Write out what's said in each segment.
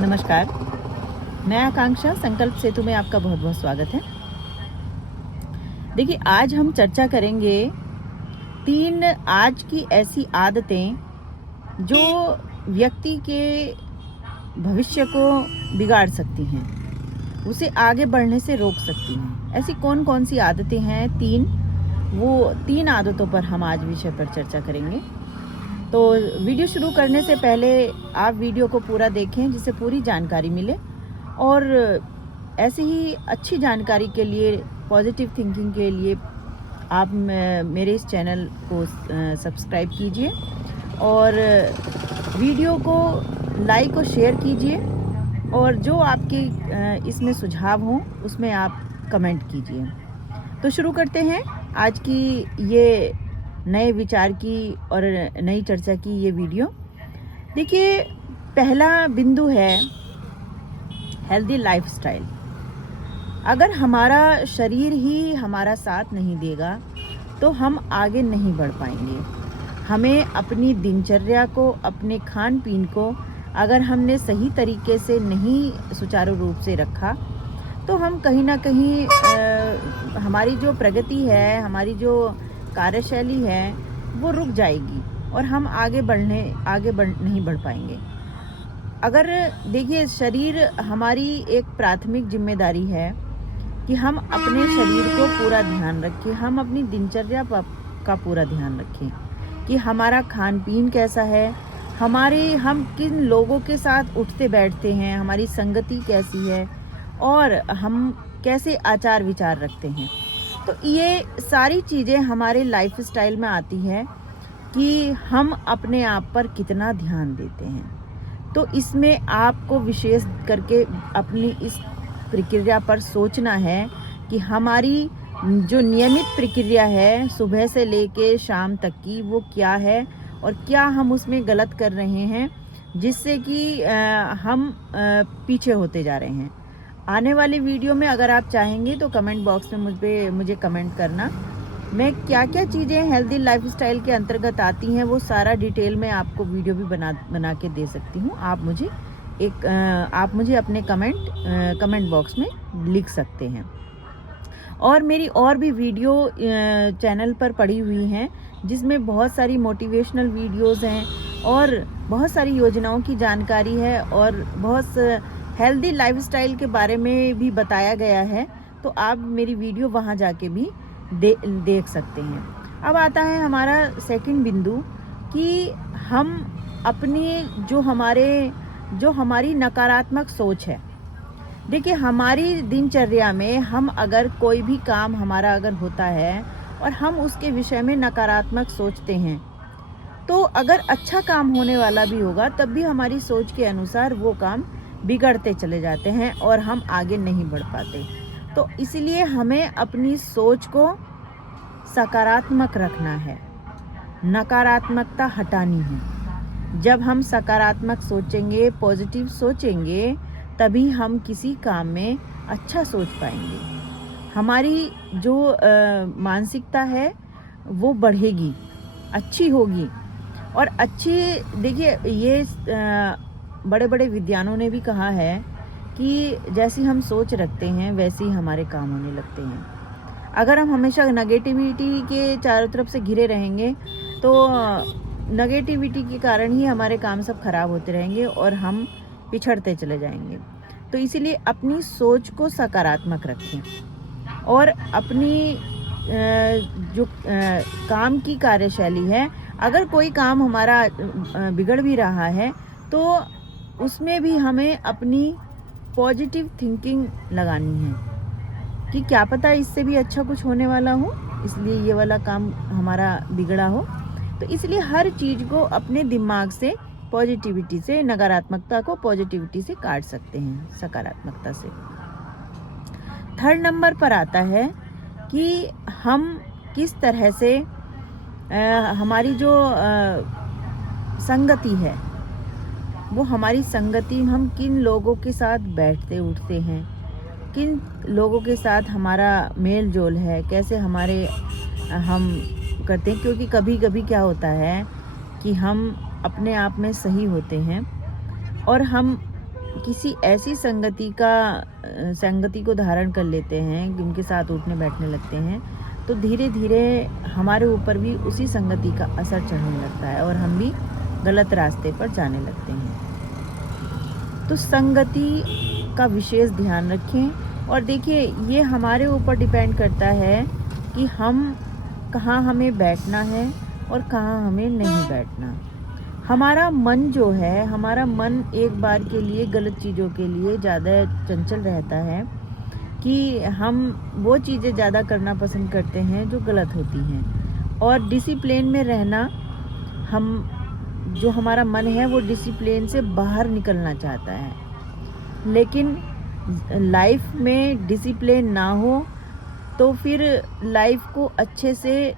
नमस्कार, मैं आकांक्षा संकल्प सेतु में आपका बहुत बहुत स्वागत है। देखिए, आज हम चर्चा करेंगे 3 आज की ऐसी आदतें जो व्यक्ति के भविष्य को बिगाड़ सकती हैं, उसे आगे बढ़ने से रोक सकती हैं। ऐसी कौन-कौन सी आदतें हैं 3, वो 3 आदतों पर हम आज विषय पर चर्चा करेंगे। तो वीडियो शुरू करने से पहले आप वीडियो को पूरा देखें जिससे पूरी जानकारी मिले, और ऐसी ही अच्छी जानकारी के लिए, पॉजिटिव थिंकिंग के लिए आप मेरे इस चैनल को सब्सक्राइब कीजिए और वीडियो को लाइक और शेयर कीजिए, और जो आपके इसमें सुझाव हों उसमें आप कमेंट कीजिए। तो शुरू करते हैं आज की ये नए विचार की और नई चर्चा की ये वीडियो। देखिए, पहला बिंदु है हेल्दी लाइफस्टाइल। अगर हमारा शरीर ही हमारा साथ नहीं देगा तो हम आगे नहीं बढ़ पाएंगे। हमें अपनी दिनचर्या को, अपने खान पीन को अगर हमने सही तरीके से नहीं सुचारू रूप से रखा तो हम कहीं ना कहीं हमारी जो प्रगति है, हमारी जो कार्यशैली है, वो रुक जाएगी और हम आगे नहीं बढ़ पाएंगे। अगर देखिए, शरीर हमारी एक प्राथमिक जिम्मेदारी है कि हम अपने शरीर को पूरा ध्यान रखें, हम अपनी दिनचर्या का पूरा ध्यान रखें कि हमारा खान पीन कैसा है, हम किन लोगों के साथ उठते बैठते हैं, हमारी संगति कैसी है और हम कैसे आचार विचार रखते हैं। तो ये सारी चीज़ें हमारे लाइफस्टाइल में आती है कि हम अपने आप पर कितना ध्यान देते हैं। तो इसमें आपको विशेष करके अपनी इस प्रक्रिया पर सोचना है कि हमारी जो नियमित प्रक्रिया है सुबह से लेके शाम तक की, वो क्या है और क्या हम उसमें गलत कर रहे हैं जिससे कि हम पीछे होते जा रहे हैं। आने वाली वीडियो में अगर आप चाहेंगे तो कमेंट बॉक्स में मुझे कमेंट करना। मैं क्या क्या चीज़ें हेल्दी लाइफस्टाइल के अंतर्गत आती हैं वो सारा डिटेल में आपको वीडियो भी बना के दे सकती हूँ। आप मुझे अपने कमेंट बॉक्स में लिख सकते हैं। और मेरी और भी वीडियो चैनल पर पड़ी हुई हैं जिसमें बहुत सारी मोटिवेशनल वीडियोज़ हैं और बहुत सारी योजनाओं की जानकारी है और बहुत हेल्दी लाइफस्टाइल के बारे में भी बताया गया है। तो आप मेरी वीडियो वहाँ जाके भी देख सकते हैं। अब आता है हमारा सेकंड बिंदु कि हम अपनी जो हमारी नकारात्मक सोच है। देखिए, हमारी दिनचर्या में हम अगर कोई भी काम हमारा अगर होता है और हम उसके विषय में नकारात्मक सोचते हैं, तो अगर अच्छा काम होने वाला भी होगा तब भी हमारी सोच के अनुसार वो काम बिगड़ते चले जाते हैं और हम आगे नहीं बढ़ पाते। तो इसलिए हमें अपनी सोच को सकारात्मक रखना है, नकारात्मकता हटानी है। जब हम सकारात्मक सोचेंगे, पॉजिटिव सोचेंगे, तभी हम किसी काम में अच्छा सोच पाएंगे। हमारी जो मानसिकता है वो बढ़ेगी, अच्छी होगी और अच्छी। देखिए, ये बड़े बड़े विद्वानों ने भी कहा है कि जैसी हम सोच रखते हैं वैसे ही हमारे काम होने लगते हैं। अगर हम हमेशा नेगेटिविटी के चारों तरफ से घिरे रहेंगे तो नेगेटिविटी के कारण ही हमारे काम सब खराब होते रहेंगे और हम पिछड़ते चले जाएंगे। तो इसीलिए अपनी सोच को सकारात्मक रखें और अपनी जो काम की कार्यशैली है, अगर कोई काम हमारा बिगड़ भी रहा है तो उसमें भी हमें अपनी पॉजिटिव थिंकिंग लगानी है कि क्या पता इससे भी अच्छा कुछ होने वाला हो, इसलिए ये वाला काम हमारा बिगड़ा हो। तो इसलिए हर चीज़ को अपने दिमाग से, पॉजिटिविटी से, नकारात्मकता को पॉजिटिविटी से काट सकते हैं, सकारात्मकता से। थर्ड नंबर पर आता है कि हम किस तरह से हमारी जो संगति है, वो हमारी संगति, हम किन लोगों के साथ बैठते उठते हैं, किन लोगों के साथ हमारा मेल जोल है, कैसे हम करते हैं। क्योंकि कभी कभी क्या होता है कि हम अपने आप में सही होते हैं और हम किसी ऐसी संगति को धारण कर लेते हैं, उनके साथ उठने बैठने लगते हैं, तो धीरे धीरे हमारे ऊपर भी उसी संगति का असर चढ़ने लगता है और हम भी गलत रास्ते पर जाने लगते हैं। तो संगति का विशेष ध्यान रखें। और देखिए, ये हमारे ऊपर डिपेंड करता है कि हम कहाँ हमें बैठना है और कहाँ हमें नहीं बैठना। हमारा मन जो है, हमारा मन एक बार के लिए गलत चीज़ों के लिए ज़्यादा चंचल रहता है कि हम वो चीज़ें ज़्यादा करना पसंद करते हैं जो गलत होती हैं। और डिसिप्लिन में रहना, जो हमारा मन है वो डिसिप्लिन से बाहर निकलना चाहता है, लेकिन लाइफ में डिसिप्लिन ना हो तो फिर लाइफ को अच्छे से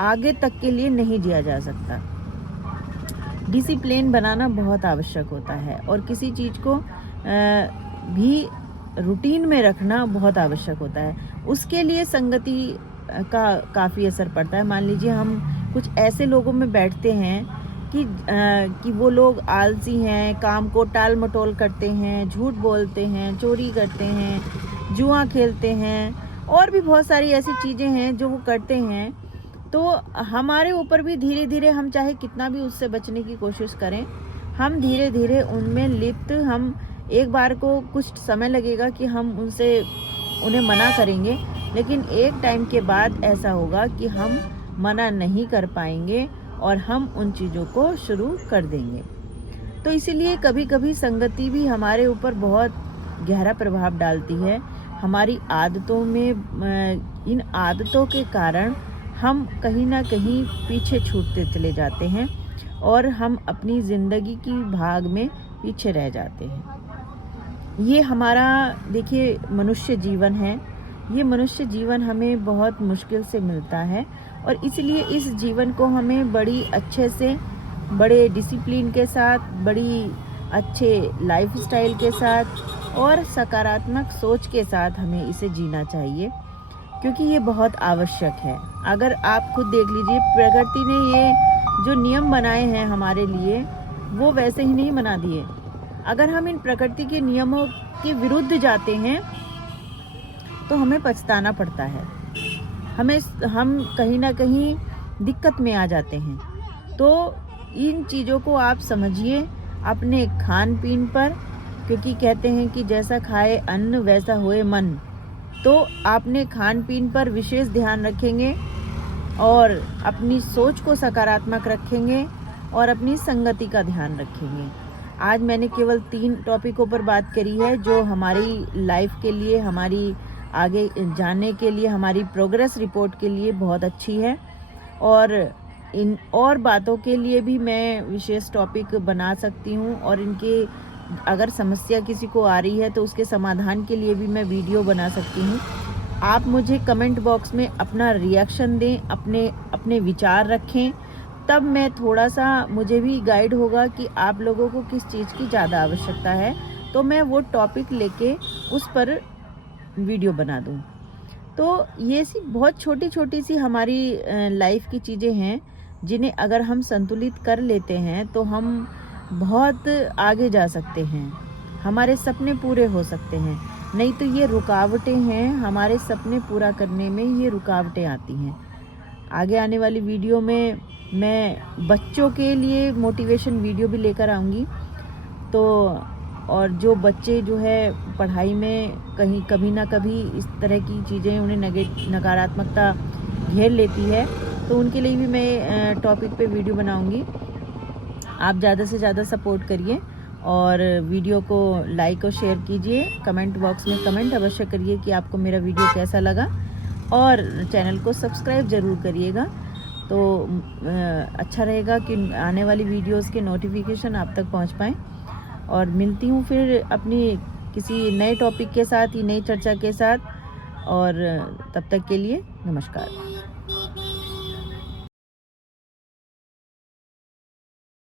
आगे तक के लिए नहीं जिया जा सकता। डिसिप्लिन बनाना बहुत आवश्यक होता है और किसी चीज़ को भी रूटीन में रखना बहुत आवश्यक होता है। उसके लिए संगति का काफ़ी असर पड़ता है। मान लीजिए हम कुछ ऐसे लोगों में बैठते हैं कि वो लोग आलसी हैं, काम को टाल मटोल करते हैं, झूठ बोलते हैं, चोरी करते हैं, जुआ खेलते हैं और भी बहुत सारी ऐसी चीज़ें हैं जो वो करते हैं। तो हमारे ऊपर भी धीरे धीरे, हम चाहे कितना भी उससे बचने की कोशिश करें, हम धीरे धीरे उनमें लिप्त, हम एक बार को कुछ समय लगेगा कि हम उन्हें मना करेंगे, लेकिन एक टाइम के बाद ऐसा होगा कि हम मना नहीं कर पाएंगे और हम उन चीज़ों को शुरू कर देंगे। तो इसीलिए कभी कभी संगति भी हमारे ऊपर बहुत गहरा प्रभाव डालती है। हमारी आदतों में, इन आदतों के कारण हम कहीं ना कहीं पीछे छूटते चले जाते हैं और हम अपनी ज़िंदगी की भाग में पीछे रह जाते हैं। ये हमारा, देखिए, मनुष्य जीवन है। ये मनुष्य जीवन हमें बहुत मुश्किल से मिलता है और इसलिए इस जीवन को हमें बड़ी अच्छे से, बड़े डिसिप्लिन के साथ, बड़ी अच्छे लाइफस्टाइल के साथ और सकारात्मक सोच के साथ हमें इसे जीना चाहिए, क्योंकि ये बहुत आवश्यक है। अगर आप खुद देख लीजिए, प्रकृति ने ये जो नियम बनाए हैं हमारे लिए, वो वैसे ही नहीं बना दिए। अगर हम इन प्रकृति के नियमों के विरुद्ध जाते हैं तो हमें पछताना पड़ता है, हम कहीं ना कहीं दिक्कत में आ जाते हैं। तो इन चीज़ों को आप समझिए अपने खान पीन पर, क्योंकि कहते हैं कि जैसा खाए अन्न वैसा होए मन। तो आपने खान पीन पर विशेष ध्यान रखेंगे और अपनी सोच को सकारात्मक रखेंगे और अपनी संगति का ध्यान रखेंगे। आज मैंने केवल 3 टॉपिकों पर बात करी है जो हमारी लाइफ के लिए, हमारी आगे जाने के लिए, हमारी प्रोग्रेस रिपोर्ट के लिए बहुत अच्छी है। और इन और बातों के लिए भी मैं विशेष टॉपिक बना सकती हूँ और इनके अगर समस्या किसी को आ रही है तो उसके समाधान के लिए भी मैं वीडियो बना सकती हूँ। आप मुझे कमेंट बॉक्स में अपना रिएक्शन दें, अपने विचार रखें, तब मैं थोड़ा सा, मुझे भी गाइड होगा कि आप लोगों को किस चीज़ की ज़्यादा आवश्यकता है, तो मैं वो टॉपिक लेके उस पर वीडियो बना दूँ। तो ये सी बहुत छोटी छोटी सी हमारी लाइफ की चीज़ें हैं जिन्हें अगर हम संतुलित कर लेते हैं तो हम बहुत आगे जा सकते हैं, हमारे सपने पूरे हो सकते हैं। नहीं तो ये रुकावटें हैं, हमारे सपने पूरा करने में ये रुकावटें आती हैं। आगे आने वाली वीडियो में मैं बच्चों के लिए मोटिवेशन वीडियो भी लेकर आऊँगी। तो और जो बच्चे जो है पढ़ाई में कहीं कभी ना कभी इस तरह की चीज़ें उन्हें नकारात्मकता घेर लेती है, तो उनके लिए भी मैं टॉपिक पे वीडियो बनाऊँगी। आप ज़्यादा से ज़्यादा सपोर्ट करिए और वीडियो को लाइक और शेयर कीजिए। कमेंट बॉक्स में कमेंट अवश्य करिए कि आपको मेरा वीडियो कैसा लगा और चैनल को सब्सक्राइब ज़रूर करिएगा। तो अच्छा रहेगा कि आने वाली वीडियोस के नोटिफिकेशन आप तक पहुंच पाएँ। और मिलती हूँ फिर अपनी किसी नए टॉपिक के साथ, नई चर्चा के साथ, और तब तक के लिए नमस्कार।